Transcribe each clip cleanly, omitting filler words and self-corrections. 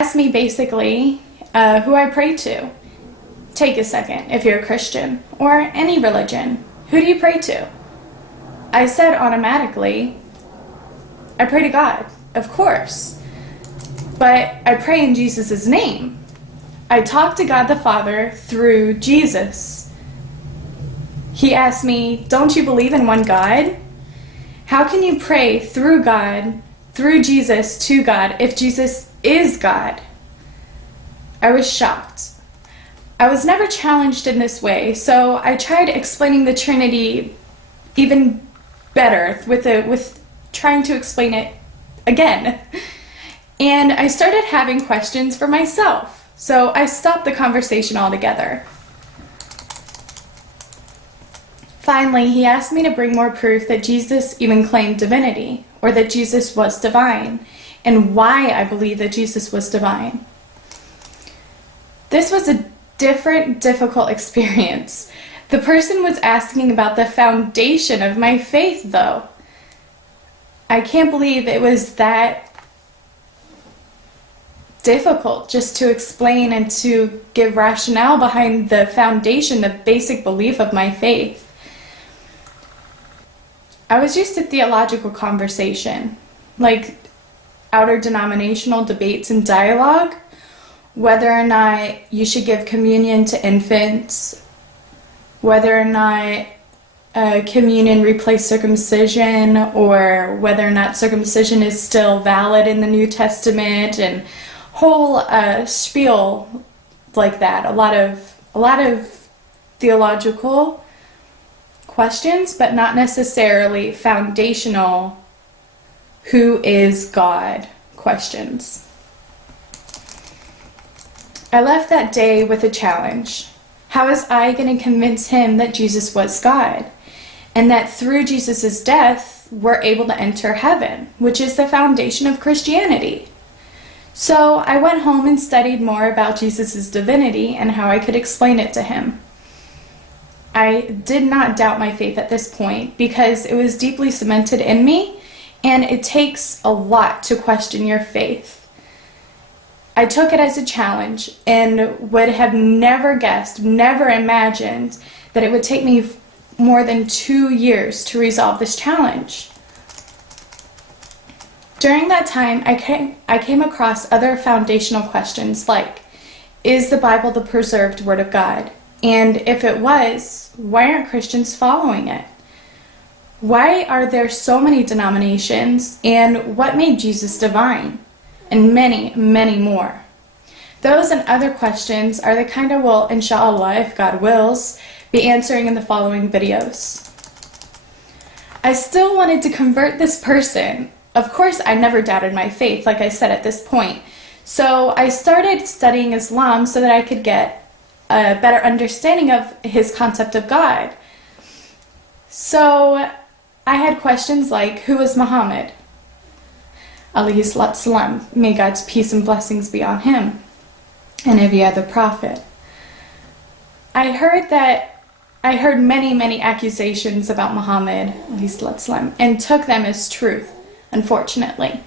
Ask me basically who I pray to. Take a second if you're a Christian or any religion. Who do you pray to? I said automatically, I pray to God, of course. But I pray in Jesus' name. I talk to God the Father through Jesus. He asked me, don't you believe in one God? How can you pray through God, through Jesus to God, if Jesus is God? I was shocked. I was never challenged in this way, so I tried explaining the Trinity even better with trying to explain it again. And I started having questions for myself, so I stopped the conversation altogether. Finally, he asked me to bring more proof that Jesus even claimed divinity, or that Jesus was divine, and why I believe that Jesus was divine. This was a difficult experience. The person was asking about the foundation of my faith, though. I can't believe it was that difficult just to explain and to give rationale behind the foundation, the basic belief of my faith. I was used to theological conversation, like outer denominational debates and dialogue, whether or not you should give communion to infants, whether or not communion replaced circumcision, or whether or not circumcision is still valid in the New Testament, and whole spiel like that. A lot of theological questions, but not necessarily foundational, who is God questions. I left that day with a challenge. How was I going to convince him that Jesus was God, and that through Jesus' death we're able to enter heaven, which is the foundation of Christianity? So I went home and studied more about Jesus' divinity and how I could explain it to him. I did not doubt my faith at this point because it was deeply cemented in me, and it takes a lot to question your faith. I took it as a challenge and would have never guessed, never imagined that it would take me more than 2 years to resolve this challenge. During that time, I came across other foundational questions like, is the Bible the preserved Word of God? And if it was, why aren't Christians following it? Why are there so many denominations, and what made Jesus divine? And many, many more. Those and other questions are the kind I will, inshallah, if God wills, be answering in the following videos. I still wanted to convert this person. Of course, I never doubted my faith, like I said at this point. So I started studying Islam so that I could get a better understanding of his concept of God. So I had questions like, who is Muhammad? Alayhi salatu salam, may God's peace and blessings be on him, and every other prophet. I heard many accusations about Muhammad, alayhi salatu salam, and took them as truth, unfortunately.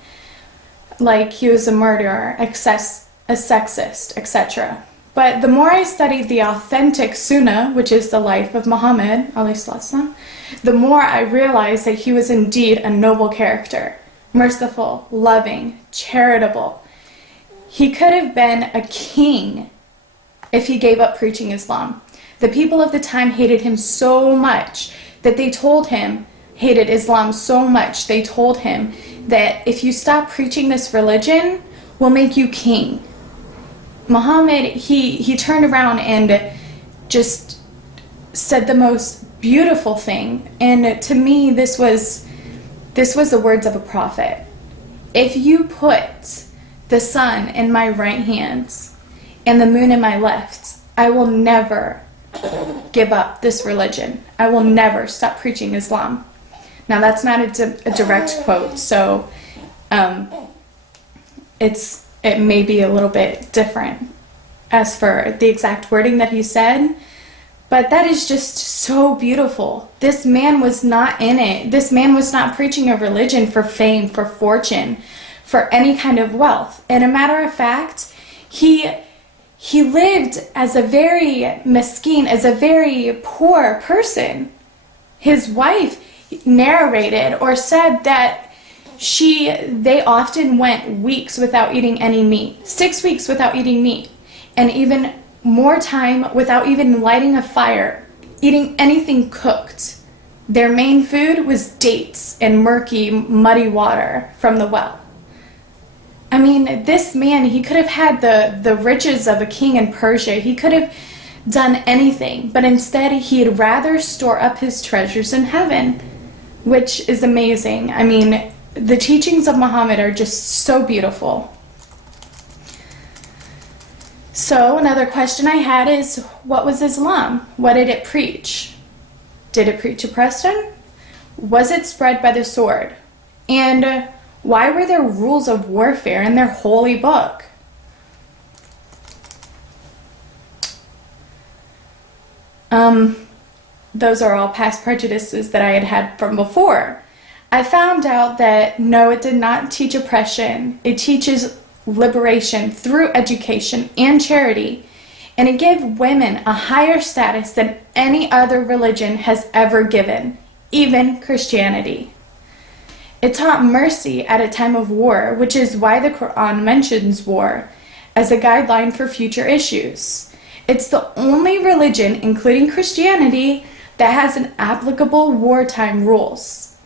Like he was a murderer, a sexist, etc. But the more I studied the authentic Sunnah, which is the life of Muhammad, alayhi salatu salam, the more I realized that he was indeed a noble character. Merciful, loving, charitable. He could have been a king if he gave up preaching Islam. The people of the time hated him so much that they told him, hated Islam so much, they told him that if you stop preaching this religion, we'll make you king. Muhammad, he turned around and just said the most beautiful thing. And to me, this was the words of a prophet. If you put the sun in my right hand and the moon in my left, I will never give up this religion. I will never stop preaching Islam. Now that's not a direct quote, so it may be a little bit different as for the exact wording that he said. But that is just so beautiful. This man was not in it. This man was not preaching a religion for fame, for fortune, for any kind of wealth. And a matter of fact, he lived as a very mesquite, as a very poor person. His wife narrated or said that they often went weeks without eating any meat, 6 weeks without eating meat, and even more time without even lighting a fire, eating anything cooked. Their main food was dates and murky, muddy water from the well. I mean, this man, he could have had the riches of a king in Persia. He could have done anything, but instead he'd rather store up his treasures in heaven, which is amazing. I mean, the teachings of Muhammad are just so beautiful. So another question I had is, what was Islam? What did it preach? Did it preach oppression? Was it spread by the sword? And why were there rules of warfare in their holy book? Those are all past prejudices that I had from before. I found out that no, it did not teach oppression. It teaches liberation through education and charity, and it gave women a higher status than any other religion has ever given, even Christianity. It taught mercy at a time of war, which is why the Quran mentions war as a guideline for future issues. It's the only religion, including Christianity, that has an applicable wartime rules.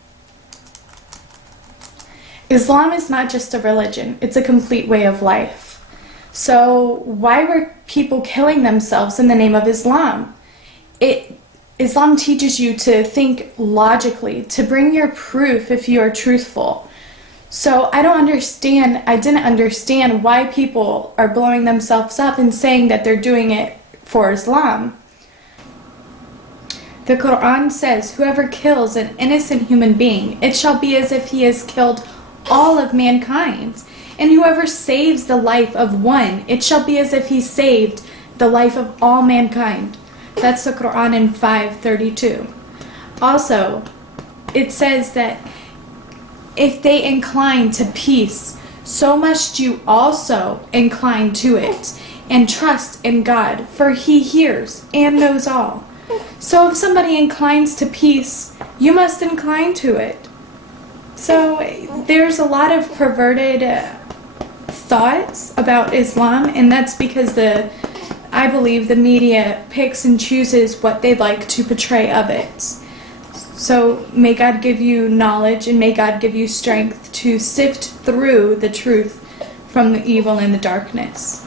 Islam is not just a religion, it's a complete way of life. So why were people killing themselves in the name of Islam? Islam teaches you to think logically, to bring your proof if you are truthful. So I didn't understand why people are blowing themselves up and saying that they're doing it for Islam. The Quran says, whoever kills an innocent human being, it shall be as if he has killed all of mankind. And whoever saves the life of one, it shall be as if he saved the life of all mankind. That's the Quran in 5:32. Also, it says that if they incline to peace, so must you also incline to it, and trust in God, for He hears and knows all. So if somebody inclines to peace, you must incline to it. So there's a lot of perverted thoughts about Islam, and that's because I believe the media picks and chooses what they'd like to portray of it. So may God give you knowledge, and may God give you strength to sift through the truth from the evil and the darkness.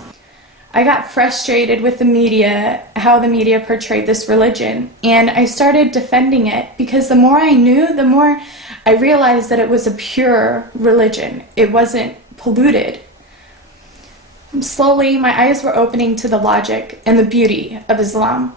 I got frustrated with the media, how the media portrayed this religion, and I started defending it because the more I knew, the more I realized that it was a pure religion. It wasn't polluted. Slowly, my eyes were opening to the logic and the beauty of Islam.